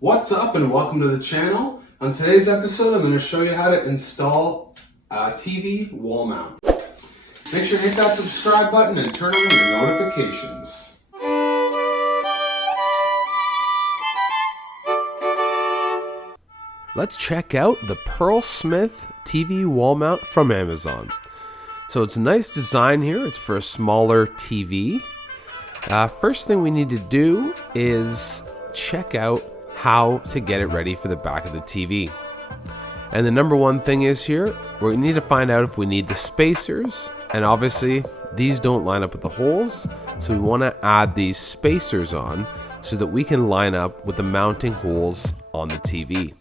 What's up and welcome to the channel. On today's episode, I'm going to show you how to install a TV wall mount. Make sure to hit that subscribe button and turn on your notifications. Let's check out the Pearl Smith TV wall mount from Amazon. So it's a nice design here. It's for a smaller TV. First thing we need to do is check out how to get it ready for the back of the TV. And the number one thing is here, we need to find out if we need the spacers, and obviously these don't line up with the holes, so we want to add these spacers on so that we can line up with the mounting holes on the TV.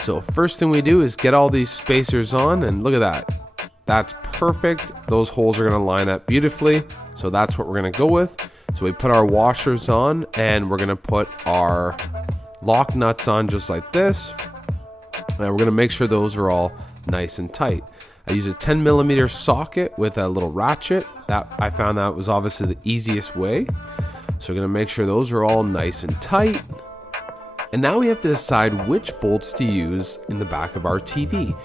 So first thing we do is get all these spacers on, and look at that. That's perfect. Those holes are going to line up beautifully, so that's what we're going to go with. So we put our washers on, and we're going to put our lock nuts on just like this. And we're going to make sure those are all nice and tight. I use a 10mm socket with a little ratchet. That I found that was obviously the easiest way. So we're going to make sure those are all nice and tight. And now we have to decide which bolts to use in the back of our TV.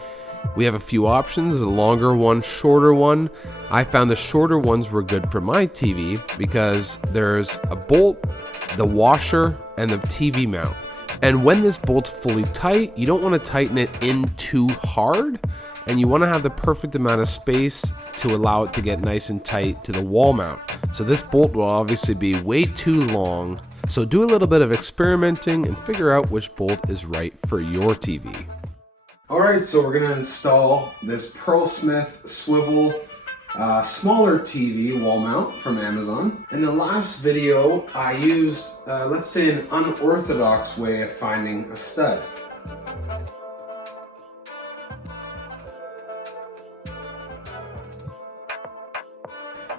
We have a few options, a longer one, shorter one. I found the shorter ones were good for my TV because there's a bolt, the washer, and the TV mount. And when this bolt's fully tight, you don't want to tighten it in too hard, and you want to have the perfect amount of space to allow it to get nice and tight to the wall mount. So this bolt will obviously be way too long. So do a little bit of experimenting and figure out which bolt is right for your TV. Alright, so we're going to install this Pearl Smith swivel smaller TV wall mount from Amazon. In the last video, I used, let's say, an unorthodox way of finding a stud.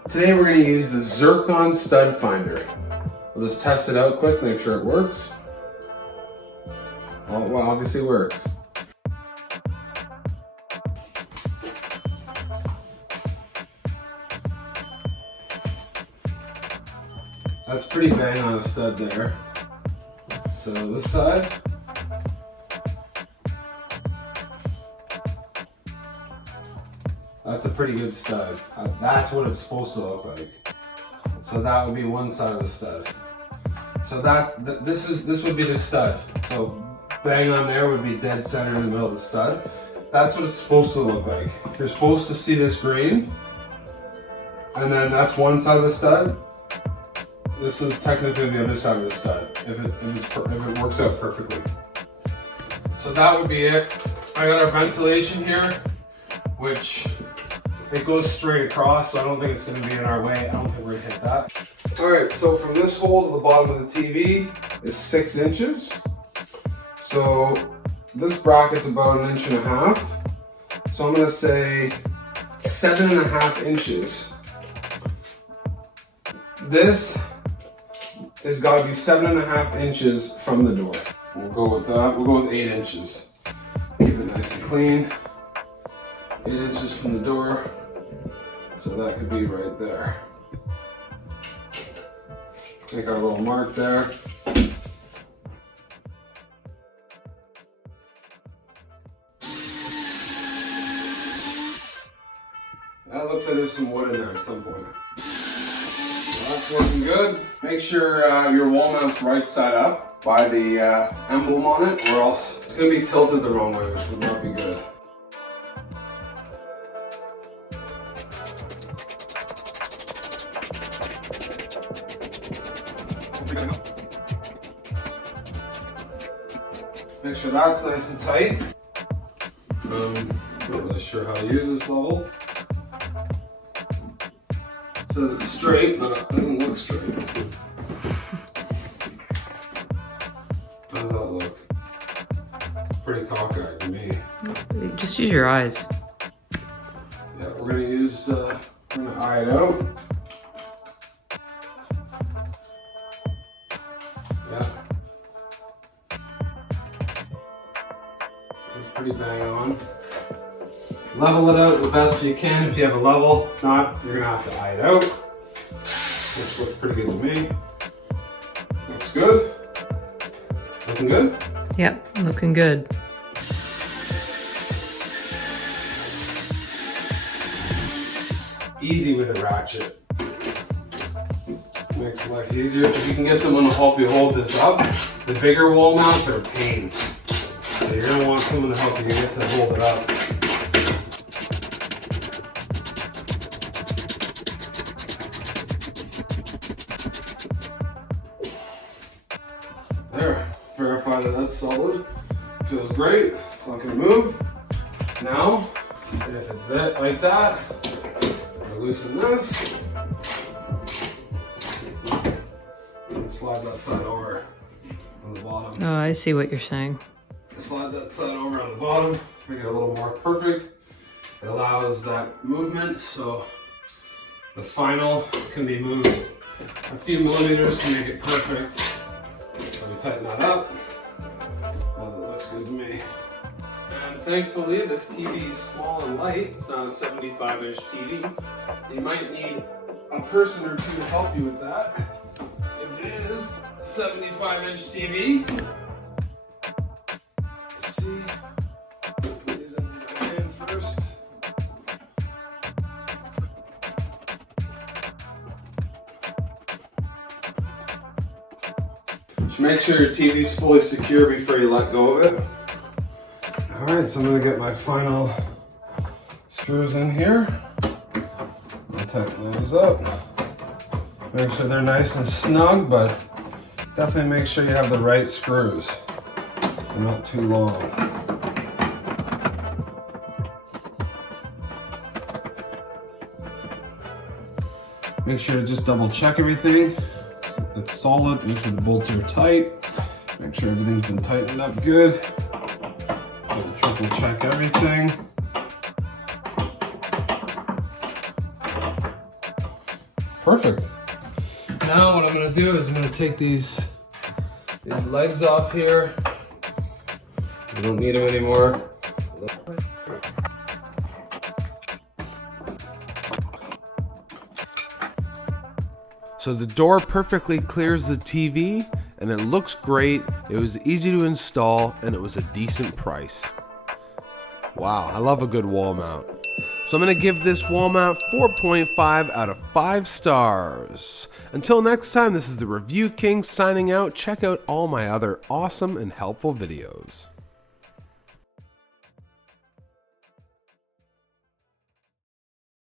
Today we're going to use the Zircon stud finder. We'll just test it out quick, make sure it works. Oh, well, obviously it works. That's pretty bang on a stud there. So this side. That's a pretty good stud. That's what it's supposed to look like. So that would be one side of the stud. So this would be the stud. So bang on there would be dead center in the middle of the stud. That's what it's supposed to look like. You're supposed to see this green, and then that's one side of the stud. This is technically the other side of the stud, if it works out perfectly. So that would be it. I got our ventilation here, which it goes straight across, so I don't think it's going to be in our way. I don't think we're going to hit that. Alright, so from this hole to the bottom of the TV is 6 inches. So this bracket's about 1.5 inches. So I'm going to say 7.5 inches. This has got to be 7.5 inches from the door. We'll go with that. We'll go with 8 inches. Keep it nice and clean. 8 inches from the door. So that could be right there. Make our little mark there. That looks like there's some wood in there at some point. That's looking good. Make sure your wall mount's right side up by the emblem on it, or else it's going to be tilted the wrong way, which would not be good. Make sure that's nice and tight. Not really sure how to use this level. It says it's straight, but it doesn't look straight. How does that look? Pretty cockeyed to me. Just use your eyes. Yeah, we're gonna use, we're gonna eye it out. Yeah. It's pretty bang on. Level it out the best you can if you have a level. If not, you're gonna have to eye it out. Which looks pretty good to me. Looks good. looking good? Yep, looking good. Easy with a ratchet. Makes life easier. If you can get someone to help you hold this up, the bigger wall mounts are a pain. So you're gonna want someone to help you get to hold it up. There, verify that that's solid. Feels great, it's not gonna move. Now, if it's that like that, loosen this. And slide that side over on the bottom. Oh, I see what you're saying. Slide that side over on the bottom, make it a little more perfect. It allows that movement, so the final can be moved a few millimeters to make it perfect. So we tighten that up. Oh, that looks good to me. And thankfully, this TV is small and light. It's not a 75-inch TV. You might need a person or two to help you with that. If it is a 75-inch TV, let's see. Put these in first. Just make sure your TV is fully secure before you let go of it. Alright, so I'm going to get my final screws in here. I'll tighten those up. Make sure they're nice and snug, but definitely make sure you have the right screws. They're not too long. Make sure to just double check everything. It's solid, make sure the bolts are tight. Make sure everything's been tightened up good. Triple check everything. Perfect. Now what I'm going to do is I'm going to take these legs off here. We don't need them anymore. So the door perfectly clears the TV and it looks great. It was easy to install and it was a decent price. Wow, I love a good wall mount. So I'm going to give this wall mount 4.5 out of 5 stars. Until next time, this is the Review King signing out. Check out all my other awesome and helpful videos.